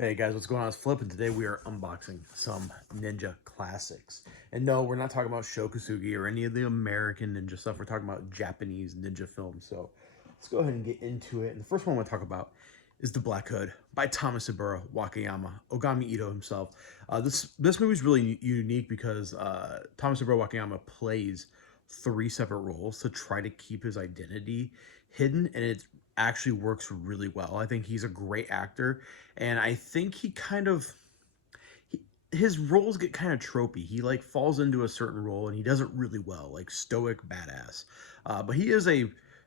Hey guys, what's going on? It's Flip, and today we are unboxing some ninja classics. And no, we're not talking about Shokusugi or any of the American ninja stuff. We're talking about Japanese ninja films. So let's go ahead and get into it. And the first one I want to talk about is The Black Hood by Tomisaburo Wakayama, Ogami Ito himself. This movie is really unique because Tomisaburo Wakayama plays three separate roles to try to keep his identity hidden, and it actually works really well. I think he's a great actor, and I think his roles get kind of tropey. He like falls into a certain role and he does it really well, like stoic badass. But he is a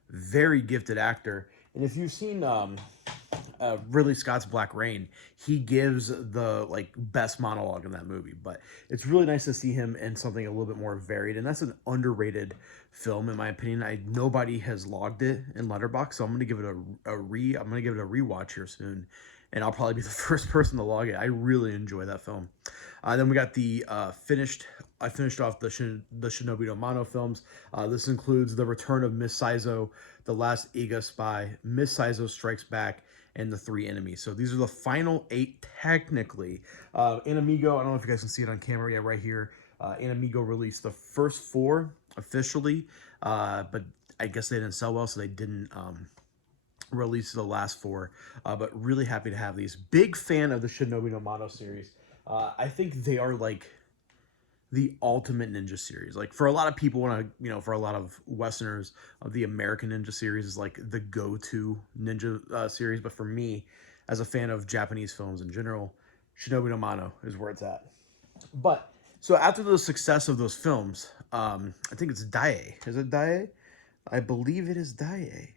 very gifted actor, and if you've seen Ridley Scott's Black Rain, he gives the like best monologue in that movie. But it's really nice to see him in something a little bit more varied, and that's an underrated film in my opinion. Nobody has logged it in Letterboxd, so I'm gonna give it I'm gonna give it a rewatch here soon, and I'll probably be the first person to log it. I really enjoy that film. Then we got the I finished off the Shinobi no Mano films. This includes The Return of Miss Saizo, The Last Iga Spy, Miss Saizo Strikes Back, and The Three Enemies. So these are the final 8 technically. Inamigo, I don't know if you guys can see it on camera, yeah, right here. Inamigo released the first 4 officially, but I guess they didn't sell well, so they didn't release the last 4. But really happy to have these. Big fan of the Shinobi no Mano series. I think they are like the ultimate ninja series. Like for a lot of people, for a lot of Westerners, the American Ninja series is like the go-to ninja series. But for me, as a fan of Japanese films in general, Shinobi no Mano is where it's at. But so after the success of those films, I think it's Dai. Is it Dai? I believe it is Dai.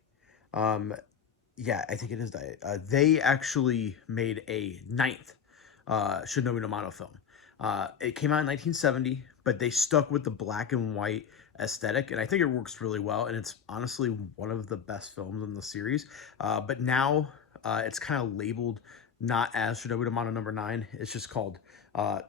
Um, yeah, I think it is Dai. They actually made a ninth Shinobi no Mano film. It came out in 1970, but they stuck with the black and white aesthetic, and I think it works really well. And it's honestly one of the best films in the series. But now it's kind of labeled not as Shinobi no Mano #9. It's just called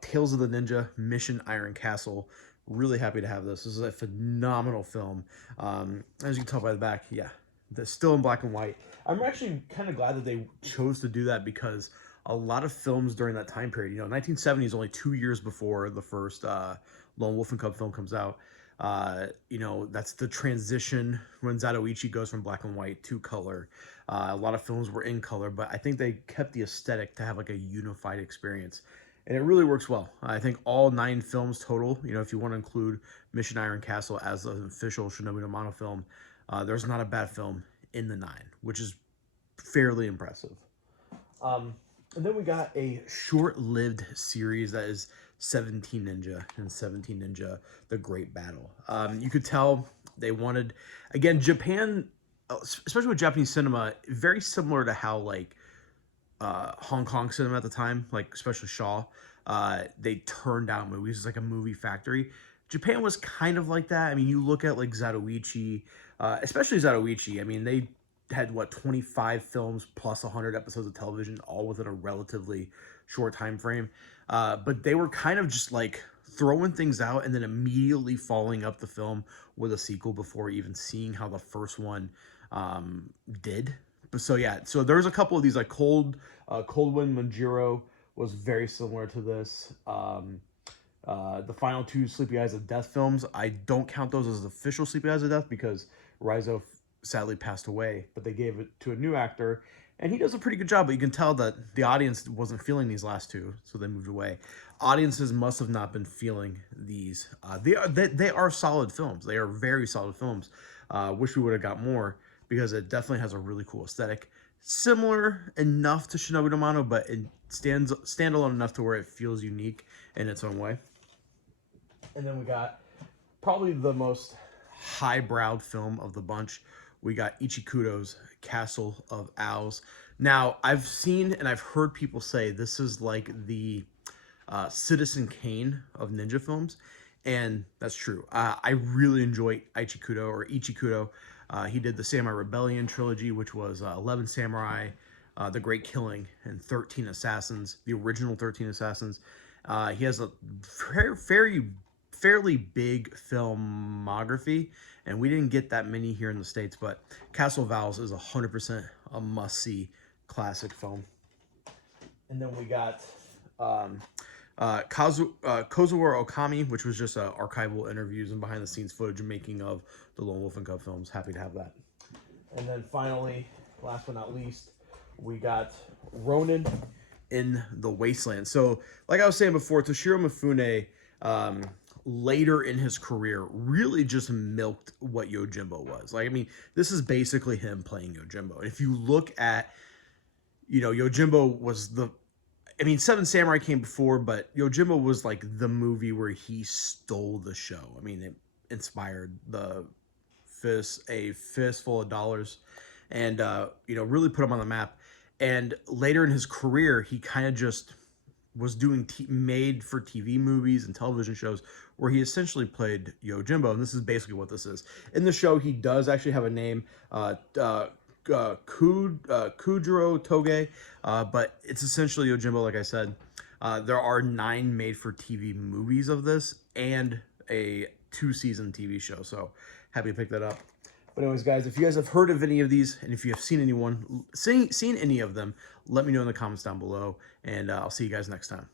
Tales of the Ninja Mission Iron Castle. Really happy to have this. This is a phenomenal film. As you can tell by the back, yeah, they're still in black and white. I'm actually kind of glad that they chose to do that because a lot of films during that time period, 1970 is only 2 years before the first Lone Wolf and Cub film comes out. That's the transition when Zatoichi goes from black and white to color. A lot of films were in color, but I think they kept the aesthetic to have like a unified experience. And it really works well. I think all 9 films total, if you want to include Mission Iron Castle as an official Shinobi no Mano film, there's not a bad film in the 9, which is fairly impressive. And then we got a short-lived series that is 17 Ninja and 17 Ninja The Great Battle. You could tell they wanted, again, Japan, especially with Japanese cinema, very similar to how like Hong Kong cinema at the time, like especially Shaw, they turned out movies. It's like a movie factory. Japan was kind of like that. I mean, you look at like Zatoichi, especially Zatoichi. I mean, they had what 25 films plus 100 episodes of television, all within a relatively short time frame. But they were kind of just like throwing things out and then immediately following up the film with a sequel before even seeing how the first one did. But so yeah, so there's a couple of these like Cold Wind Manjiro was very similar to this. The final 2 Sleepy Eyes of Death films, I don't count those as official Sleepy Eyes of Death because Rizzo sadly passed away, but they gave it to a new actor, and he does a pretty good job. But you can tell that the audience wasn't feeling these last 2, so they moved away. Audiences must have not been feeling these. They are solid films. They are very solid films. Wish we would have got more because it definitely has a really cool aesthetic. Similar enough to Shinobi no Mano, but it stands standalone enough to where it feels unique in its own way. And then we got probably the most highbrow film of the bunch. We got Ichikudo's Castle of Owls. Now, I've seen and I've heard people say this is like the Citizen Kane of ninja films, and that's true. I really enjoy Ichikudo. He did the Samurai Rebellion trilogy, which was 11 Samurai, The Great Killing, and 13 Assassins, the original 13 Assassins. He has a fairly big filmography, and we didn't get that many here in the States, but Castle of Owls is 100% a must-see classic film. And then we got Kozawara Okami, which was just archival interviews and behind the scenes footage and making of the Lone Wolf and Cub films. Happy to have that. And then finally, last but not least, we got Ronin in the Wasteland. So, like I was saying before, Toshiro Mifune, later in his career, really just milked what Yojimbo was. Like, I mean, this is basically him playing Yojimbo. If you look at, Yojimbo was I mean, Seven Samurai came before, but Yojimbo was like the movie where he stole the show. I mean, it inspired a fistful of dollars, and really put him on the map. And later in his career, he kind of just was doing made for TV movies and television shows where he essentially played Yojimbo, and this is basically what this is. In the show, he does actually have a name, Kudro Toge, but it's essentially Yojimbo, like I said. There are 9 made-for-TV movies of this and a 2-season TV show, so happy to pick that up. But anyways, guys, if you guys have heard of any of these, and if you have seen any of them, let me know in the comments down below, and I'll see you guys next time.